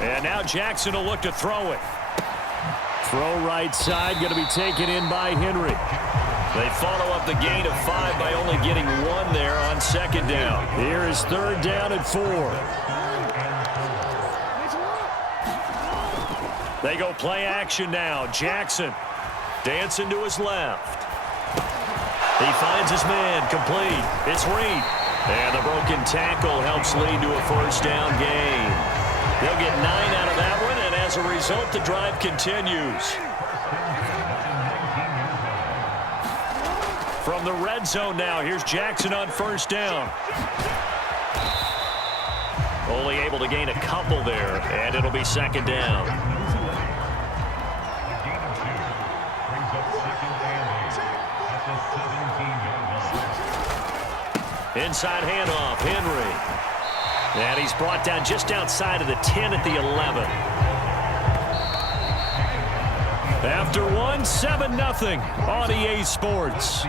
And now Jackson will look to throw it. Throw right side, going to be taken in by Henry. They follow up the gain of 5 by only getting 1 there on second down. Here is third down and 4. They go play action now. Jackson dancing to his left. He finds his man complete. It's Reed. And the broken tackle helps lead to a first down gain. They'll get 9 out of that one, and as a result, the drive continues. From the red zone now, here's Jackson on first down. Only able to gain a couple there, and it'll be second down. Inside handoff, Henry. And he's brought down just outside of the 10 at the 11. After 7-0 on EA Sports.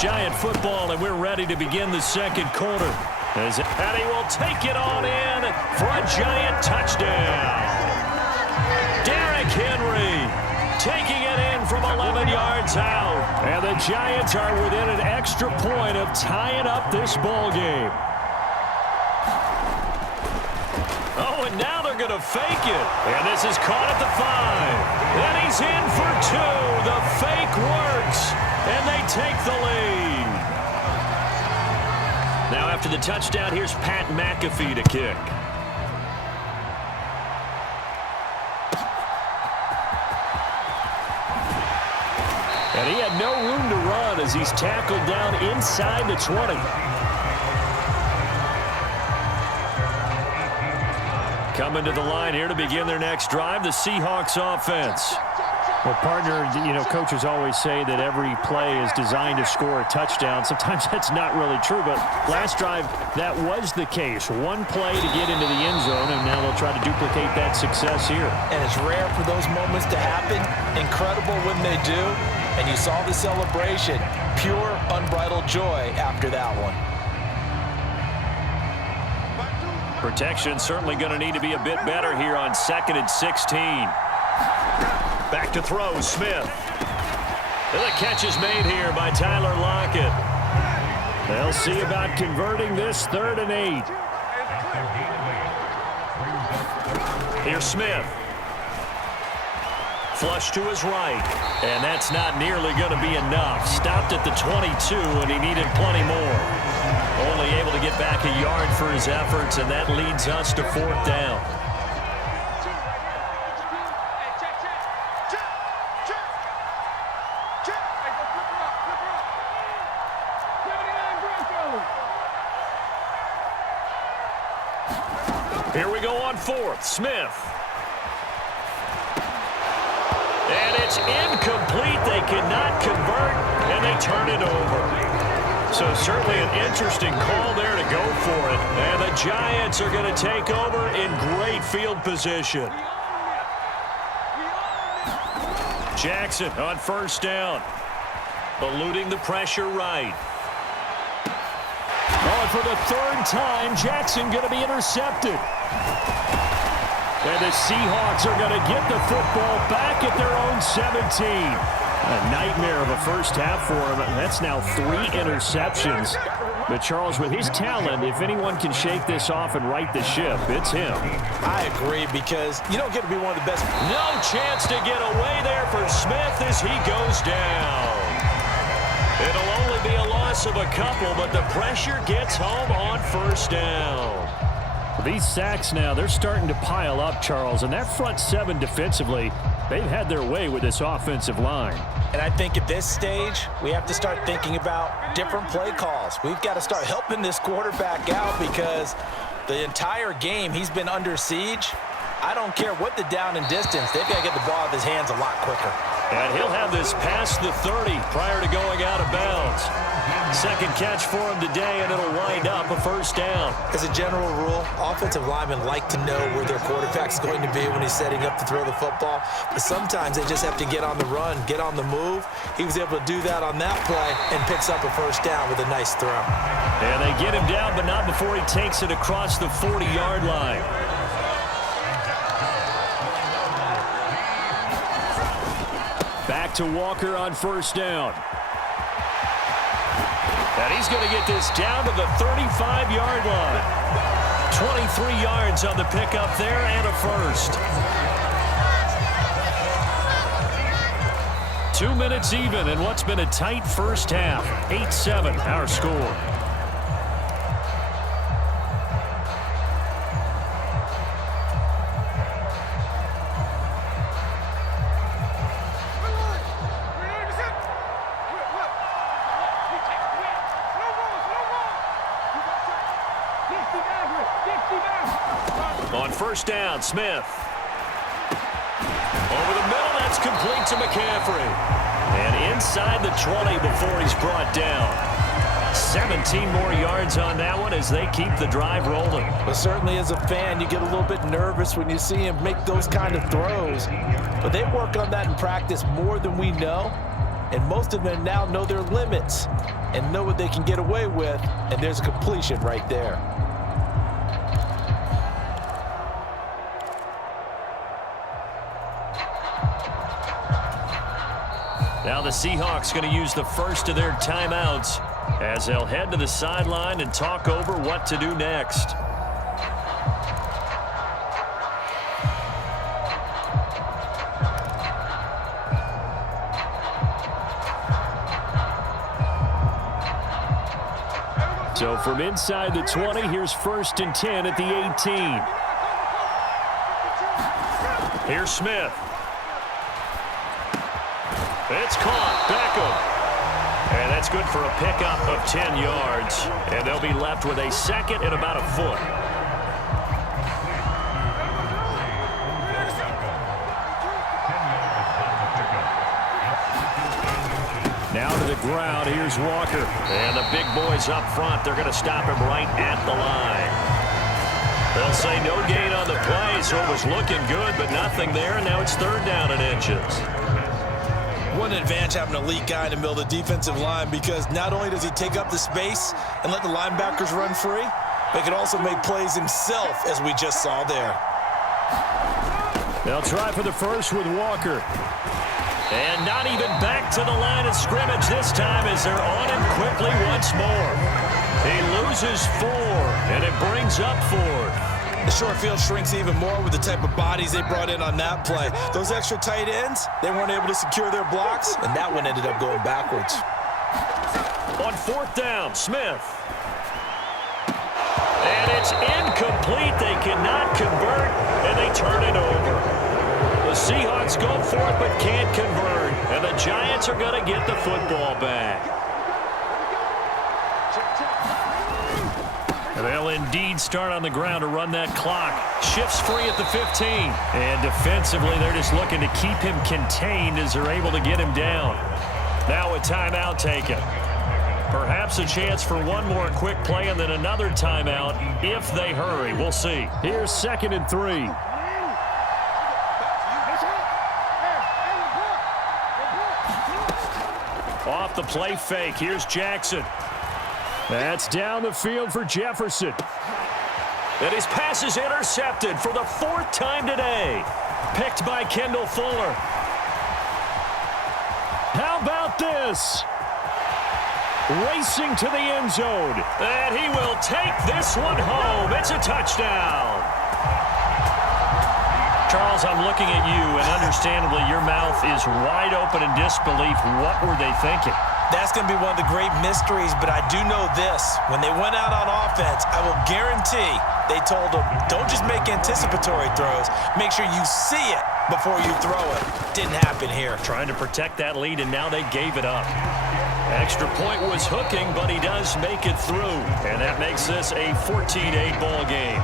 Giant football, and we're ready to begin the second quarter. And he will take it on in for a Giant touchdown. Derrick Henry taking it in from 11 yards out. And the Giants are within an extra point of tying up this ball game. Oh, and now they're going to fake it. And this is caught at the 5. And he's in for 2. The fake works. And they take the lead. Now after the touchdown, here's Pat McAfee to kick. And he had no room to run as he's tackled down inside the 20. Coming to the line here to begin their next drive, the Seahawks offense. Well, partner, coaches always say that every play is designed to score a touchdown. Sometimes that's not really true, but last drive, that was the case. One play to get into the end zone, and now they'll try to duplicate that success here. And it's rare for those moments to happen. Incredible when they do. And you saw the celebration. Pure, unbridled joy after that one. Protection certainly going to need to be a bit better here on 2nd and 16. Back to throw, Smith. And the catch is made here by Tyler Lockett. They'll see about converting this 3rd and 8. Here's Smith. Flush to his right. And that's not nearly going to be enough. Stopped at the 22, and he needed plenty more. Only able to get back a yard for his efforts, and that leads us to 4th down. Here we go on 4th. Smith. And it's incomplete. They cannot convert, and they turn it over. So certainly an interesting call there to go for it. And the Giants are going to take over in great field position. Jackson on first down. Eluding the pressure right. Oh, for the 3rd time, Jackson going to be intercepted. And the Seahawks are going to get the football back at their own 17. A nightmare of a first half for him. That's now 3 interceptions. But Charles, with his talent, if anyone can shake this off and right the ship, it's him. I agree, because you don't get to be one of the best. No chance to get away there for Smith as he goes down. It'll only be a loss of a couple, but the pressure gets home on first down. These sacks now, they're starting to pile up, Charles, and that front 7 defensively, they've had their way with this offensive line. And I think at this stage, we have to start thinking about different play calls. We've got to start helping this quarterback out, because the entire game he's been under siege. I don't care what the down and distance. They've got to get the ball out of his hands a lot quicker. And he'll have this past the 30 prior to going out of bounds. Second catch for him today, and it'll wind up a first down. As a general rule, offensive linemen like to know where their quarterback's going to be when he's setting up to throw the football. But sometimes they just have to get on the run, get on the move. He was able to do that on that play and picks up a first down with a nice throw. And they get him down, but not before he takes it across the 40-yard line. Back to Walker on first down. And he's going to get this down to the 35-yard line. 23 yards on the pickup there and a first. 2 minutes even in what's been a tight first half. 8-7 our score. On first down, Smith. Over the middle, that's complete to McCaffrey. And inside the 20 before he's brought down. 17 more yards on that one as they keep the drive rolling. But certainly as a fan, you get a little bit nervous when you see him make those kind of throws. But they work on that in practice more than we know. And most of them now know their limits and know what they can get away with. And there's a completion right there. Now the Seahawks going to use the first of their timeouts as they'll head to the sideline and talk over what to do next. So from inside the 20, here's 1st and 10 at the 18. Here's Smith. It's caught. Beckham. And that's good for a pickup of 10 yards. And they'll be left with a second and about a foot. Now to the ground. Here's Walker. And the big boys up front. They're going to stop him right at the line. They'll say no gain on the play, so it was looking good, but nothing there. And now it's 3rd down and inches. What an advantage having an elite guy in the middle of the defensive line, because not only does he take up the space and let the linebackers run free, but he can also make plays himself, as we just saw there. They'll try for the first with Walker. And not even back to the line of scrimmage this time as they're on him quickly once more. He loses 4, and it brings up 4. The short field shrinks even more with the type of bodies they brought in on that play. Those extra tight ends, they weren't able to secure their blocks, and that one ended up going backwards. On 4th down, Smith. And it's incomplete. They cannot convert, and they turn it over. The Seahawks go for it but can't convert, and the Giants are going to get the football back. They'll indeed start on the ground to run that clock. Shifts free at the 15. And defensively, they're just looking to keep him contained as they're able to get him down. Now a timeout taken. Perhaps a chance for one more quick play and then another timeout if they hurry. We'll see. Here's 2nd and 3. Off the play fake. Here's Jackson. That's down the field for Jefferson. And his pass is intercepted for the 4th time today. Picked by Kendall Fuller. How about this? Racing to the end zone. And he will take this one home. It's a touchdown. Charles, I'm looking at you, and understandably your mouth is wide open in disbelief. What were they thinking? That's going to be one of the great mysteries, but I do know this. When they went out on offense, I will guarantee they told them, don't just make anticipatory throws. Make sure you see it before you throw it. Didn't happen here. Trying to protect that lead, and now they gave it up. Extra point was hooking, but he does make it through. And that makes this a 14-8 ball game.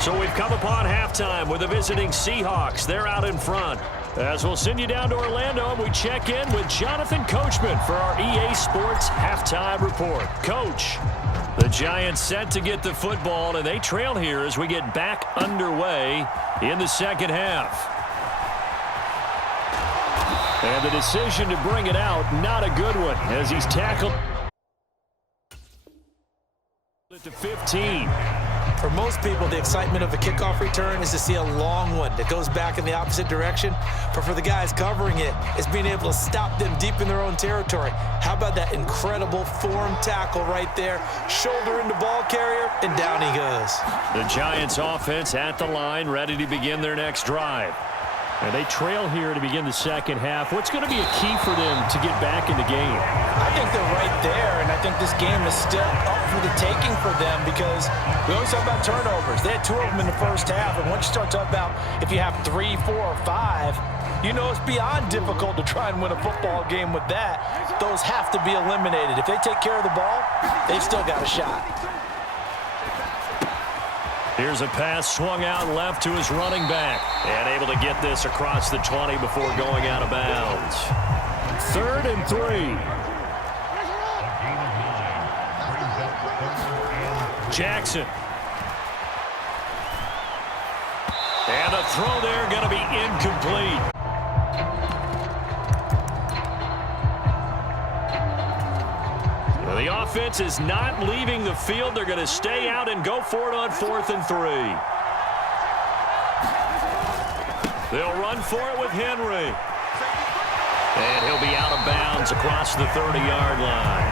So we've come upon halftime with the visiting Seahawks. They're out in front. As we'll send you down to Orlando, and we check in with Jonathan Coachman for our EA Sports Halftime Report. Coach. The Giants set to get the football, and they trail here as we get back underway in the second half. And the decision to bring it out, not a good one, as he's tackled at the 15. For most people, the excitement of a kickoff return is to see a long one that goes back in the opposite direction. But for the guys covering it, it's being able to stop them deep in their own territory. How about that incredible form tackle right there? Shoulder into ball carrier, and down he goes. The Giants offense at the line, ready to begin their next drive. And they trail here to begin the second half. What's going to be a key for them to get back in the game? I think they're right there, and I think this game is still up for the taking for them because we always talk about turnovers. They had 2 of them in the first half, and once you start talking about if you have 3, 4, or 5, you know it's beyond difficult to try and win a football game with that. Those have to be eliminated. If they take care of the ball, they've still got a shot. Here's a pass swung out left to his running back. And able to get this across the 20 before going out of bounds. 3rd and 3. Jackson. And a throw there going to be incomplete. The offense is not leaving the field. They're going to stay out and go for it on 4th and 3. They'll run for it with Henry. And he'll be out of bounds across the 30-yard line.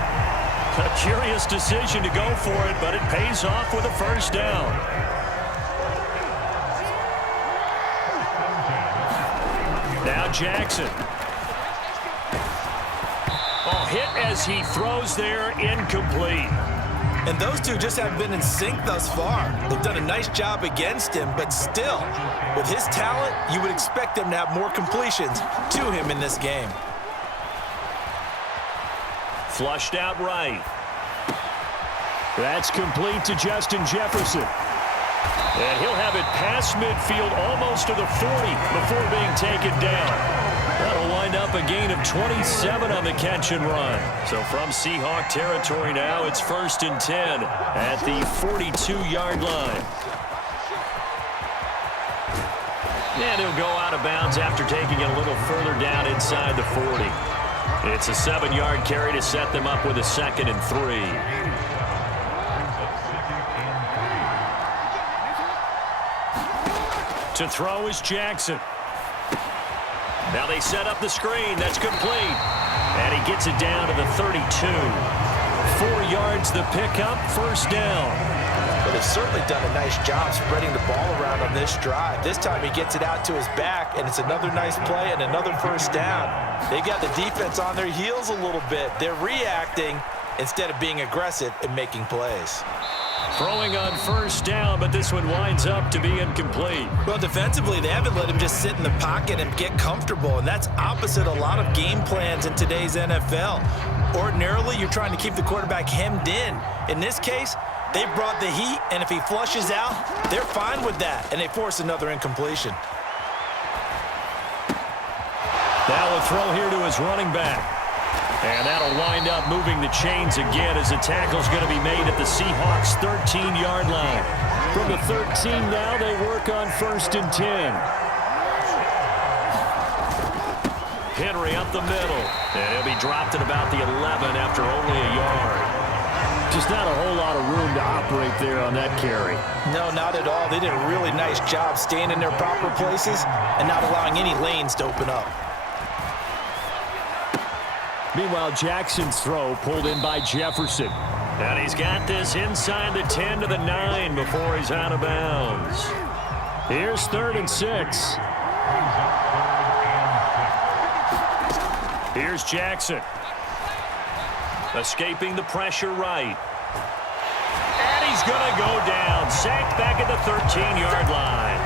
A curious decision to go for it, but it pays off with a first down. Now Jackson. Hit as he throws there, incomplete. And those two just haven't been in sync thus far. They've done a nice job against him, but still, with his talent, you would expect them to have more completions to him in this game. Flushed out right. That's complete to Justin Jefferson. And he'll have it past midfield almost to the 40 before being taken down. That'll wind up a gain of 27 on the catch and run. So from Seahawk territory now, it's 1st and 10 at the 42-yard line. And he'll go out of bounds after taking it a little further down inside the 40. It's a 7-yard carry to set them up with a 2nd and 3. To throw is Jackson. Now they set up the screen. That's complete. And he gets it down to the 32. 4 yards the pickup, first down. Well, they've certainly done a nice job spreading the ball around on this drive. This time he gets it out to his back, and it's another nice play and another first down. They got the defense on their heels a little bit. They're reacting instead of being aggressive and making plays. Throwing on first down, but this one winds up to be incomplete. Well, defensively, they haven't let him just sit in the pocket and get comfortable, and that's opposite a lot of game plans in today's NFL. Ordinarily, you're trying to keep the quarterback hemmed in. In this case, they brought the heat, and if he flushes out, they're fine with that, and they force another incompletion. Now a throw here to his running back. And that'll wind up moving the chains again as the tackle's going to be made at the Seahawks' 13-yard line. From the 13 now, they work on 1st and 10. Henry up the middle. And he'll be dropped at about the 11 after only a yard. Just not a whole lot of room to operate there on that carry. No, not at all. They did a really nice job staying in their proper places and not allowing any lanes to open up. Meanwhile, Jackson's throw pulled in by Jefferson. And he's got this inside the 10 to the 9 before he's out of bounds. Here's 3rd and 6. Here's Jackson. Escaping the pressure right. And he's going to go down. Sacked back at the 13-yard line.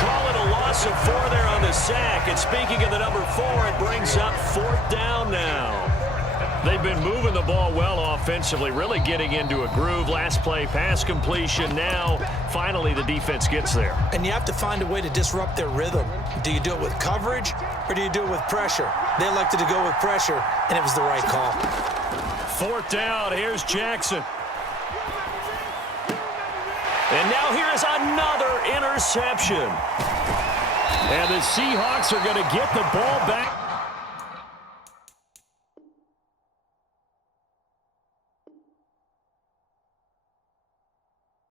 Call it a loss of 4 there on the sack. And speaking of the number 4, it brings up 4th down now. They've been moving the ball well offensively, really getting into a groove. Last play, pass completion. Now, finally, the defense gets there. And you have to find a way to disrupt their rhythm. Do you do it with coverage or do you do it with pressure? They elected to go with pressure, and it was the right call. 4th down. Here's Jackson. Now here is another interception. And the Seahawks are going to get the ball back.